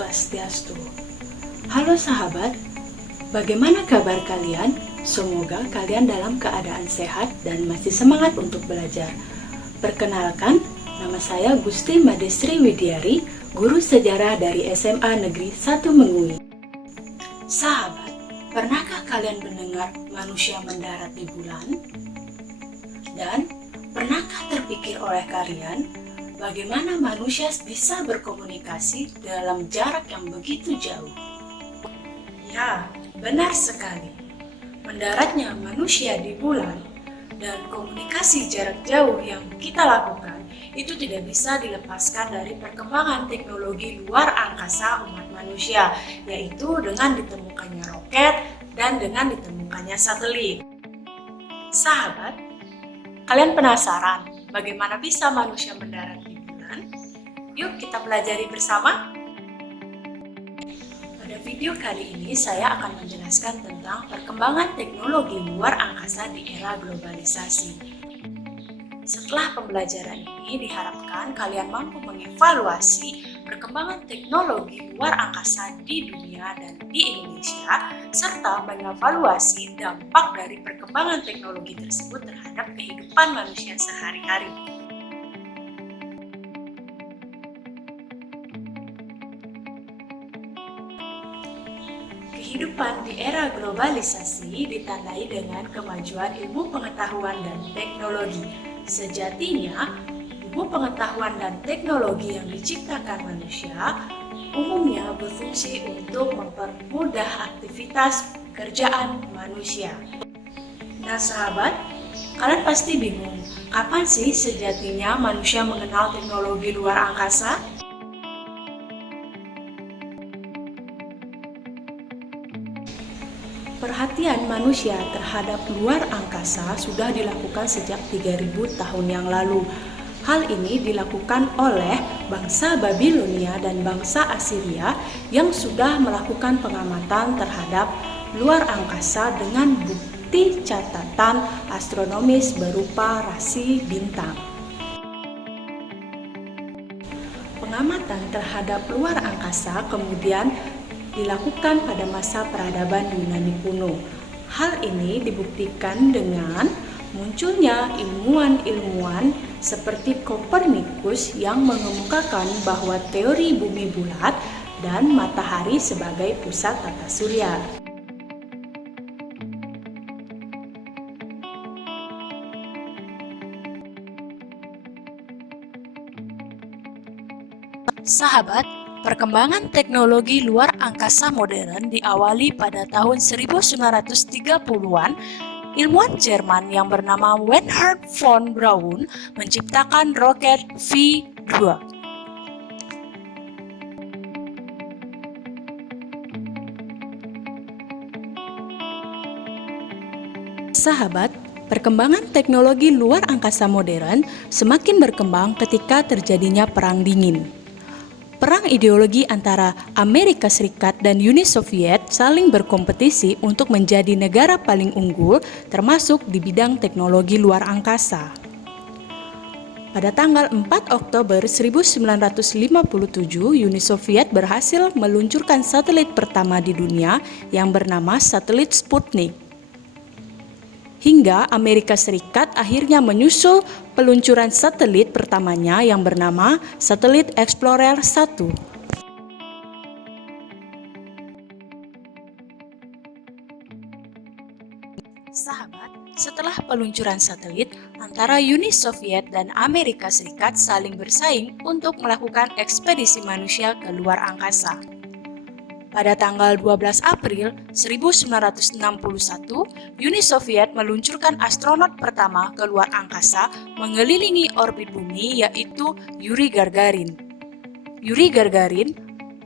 Swastiastu. Halo sahabat, bagaimana kabar kalian? Semoga kalian dalam keadaan sehat dan masih semangat untuk belajar. Perkenalkan, nama saya Gusti Madesri Widiari, guru sejarah dari SMA Negeri 1 Mengui. Sahabat, pernahkah kalian mendengar manusia mendarat di bulan? Dan pernahkah terpikir oleh kalian bagaimana manusia bisa berkomunikasi dalam jarak yang begitu jauh? Ya, benar sekali. Mendaratnya manusia di bulan dan komunikasi jarak jauh yang kita lakukan itu tidak bisa dilepaskan dari perkembangan teknologi luar angkasa umat manusia, yaitu dengan ditemukannya roket dan dengan ditemukannya satelit. Sahabat, kalian penasaran bagaimana bisa manusia mendarat di bulan? Yuk kita pelajari bersama. Pada video kali ini saya akan menjelaskan tentang perkembangan teknologi luar angkasa di era globalisasi. Setelah pembelajaran ini diharapkan kalian mampu mengevaluasi perkembangan teknologi luar angkasa di dunia dan di Indonesia, serta mengevaluasi dampak dari perkembangan teknologi tersebut terhadap kehidupan manusia sehari-hari. Kehidupan di era globalisasi ditandai dengan kemajuan ilmu pengetahuan dan teknologi. Sejatinya, ilmu pengetahuan dan teknologi yang diciptakan manusia umumnya berfungsi untuk mempermudah aktivitas pekerjaan manusia. Nah sahabat, kalian pasti bingung, kapan sih sejatinya manusia mengenal teknologi luar angkasa? Perhatian manusia terhadap luar angkasa sudah dilakukan sejak 3000 tahun yang lalu. Hal ini dilakukan oleh bangsa Babilonia dan bangsa Assyria yang sudah melakukan pengamatan terhadap luar angkasa dengan bukti catatan astronomis berupa rasi bintang. Pengamatan terhadap luar angkasa kemudian dilakukan pada masa peradaban Yunani kuno. Hal ini dibuktikan dengan munculnya ilmuwan-ilmuwan seperti Kopernikus yang mengemukakan bahwa teori bumi bulat dan matahari sebagai pusat tata surya. Sahabat, perkembangan teknologi luar angkasa modern diawali pada tahun 1930-an. Ilmuwan Jerman yang bernama Wernher von Braun menciptakan roket V2. Sahabat, perkembangan teknologi luar angkasa modern semakin berkembang ketika terjadinya Perang Dingin. Perang ideologi antara Amerika Serikat dan Uni Soviet saling berkompetisi untuk menjadi negara paling unggul termasuk di bidang teknologi luar angkasa. Pada tanggal 4 Oktober 1957, Uni Soviet berhasil meluncurkan satelit pertama di dunia yang bernama satelit Sputnik. Hingga Amerika Serikat akhirnya menyusul peluncuran satelit pertamanya yang bernama Satelit Explorer 1. Sahabat, setelah peluncuran satelit, antara Uni Soviet dan Amerika Serikat saling bersaing untuk melakukan ekspedisi manusia ke luar angkasa. Pada tanggal 12 April 1961, Uni Soviet meluncurkan astronot pertama ke luar angkasa mengelilingi orbit bumi, yaitu Yuri Gagarin. Yuri Gagarin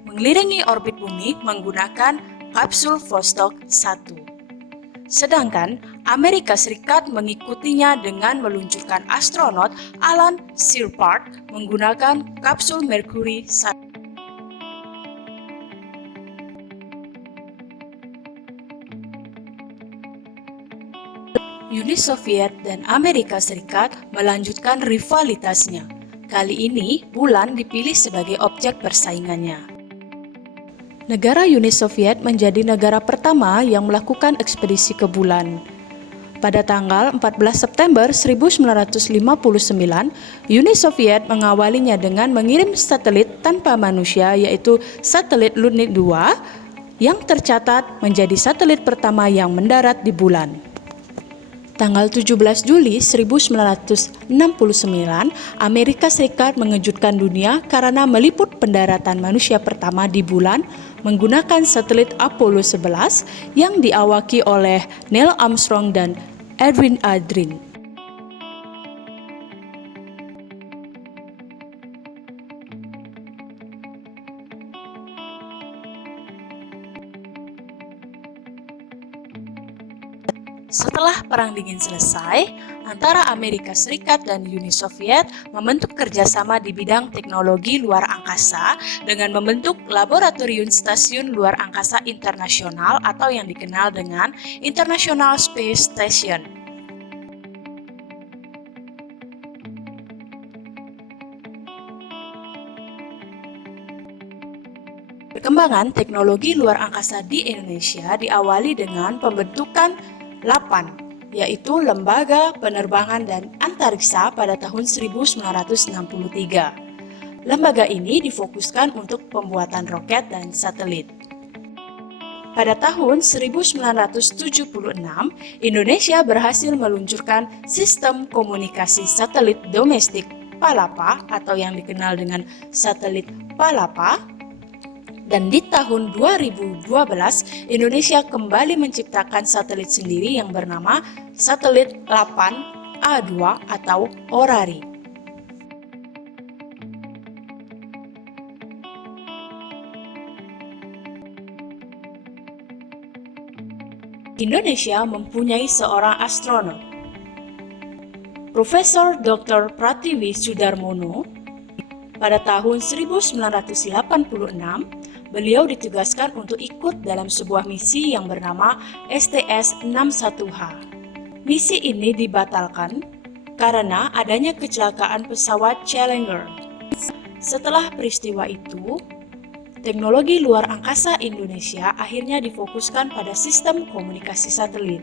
mengelilingi orbit bumi menggunakan kapsul Vostok 1. Sedangkan Amerika Serikat mengikutinya dengan meluncurkan astronot Alan Shepard menggunakan kapsul Mercury 1. Uni Soviet dan Amerika Serikat melanjutkan rivalitasnya. Kali ini, bulan dipilih sebagai objek persaingannya. Negara Uni Soviet menjadi negara pertama yang melakukan ekspedisi ke bulan. Pada tanggal 14 September 1959, Uni Soviet mengawalinya dengan mengirim satelit tanpa manusia, yaitu satelit Lutnik 2, yang tercatat menjadi satelit pertama yang mendarat di bulan. Tanggal 17 Juli 1969, Amerika Serikat mengejutkan dunia karena meliput pendaratan manusia pertama di bulan menggunakan satelit Apollo 11 yang diawaki oleh Neil Armstrong dan Edwin Aldrin. Setelah Perang Dingin selesai, antara Amerika Serikat dan Uni Soviet membentuk kerjasama di bidang teknologi luar angkasa dengan membentuk Laboratorium Stasiun Luar Angkasa Internasional atau yang dikenal dengan International Space Station. Perkembangan teknologi luar angkasa di Indonesia diawali dengan pembentukan LAPAN, yaitu Lembaga Penerbangan dan Antariksa pada tahun 1963. Lembaga ini difokuskan untuk pembuatan roket dan satelit. Pada tahun 1976, Indonesia berhasil meluncurkan sistem komunikasi satelit domestik PALAPA atau yang dikenal dengan satelit PALAPA. Dan di tahun 2012, Indonesia kembali menciptakan satelit sendiri yang bernama satelit LAPAN A2 atau ORARI. Indonesia mempunyai seorang astronot, Profesor Dr. Pratiwi Sudarmono. Pada tahun 1986, beliau ditugaskan untuk ikut dalam sebuah misi yang bernama STS-61H. Misi ini dibatalkan karena adanya kecelakaan pesawat Challenger. Setelah peristiwa itu, teknologi luar angkasa Indonesia akhirnya difokuskan pada sistem komunikasi satelit.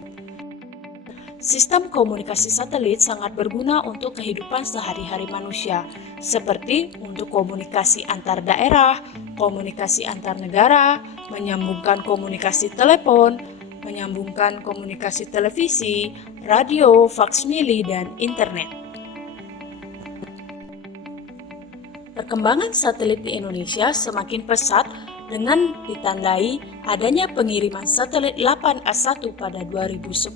Sistem komunikasi satelit sangat berguna untuk kehidupan sehari-hari manusia, seperti untuk komunikasi antar daerah, komunikasi antar negara, menyambungkan komunikasi telepon, menyambungkan komunikasi televisi, radio, faksmili, dan internet. Perkembangan satelit di Indonesia semakin pesat dengan ditandai adanya pengiriman satelit 8A1 pada 2010,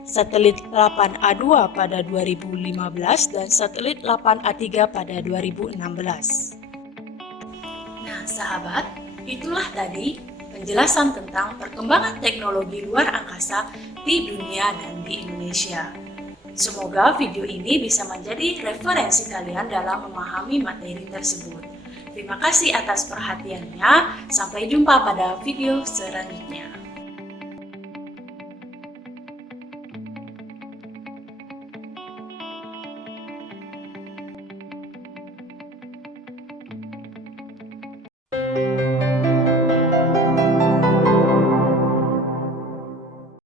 satelit 8A2 pada 2015, dan satelit 8A3 pada 2016. Nah, sahabat, itulah tadi penjelasan tentang perkembangan teknologi luar angkasa di dunia dan di Indonesia. Semoga video ini bisa menjadi referensi kalian dalam memahami materi tersebut. Terima kasih atas perhatiannya. Sampai jumpa pada video selanjutnya.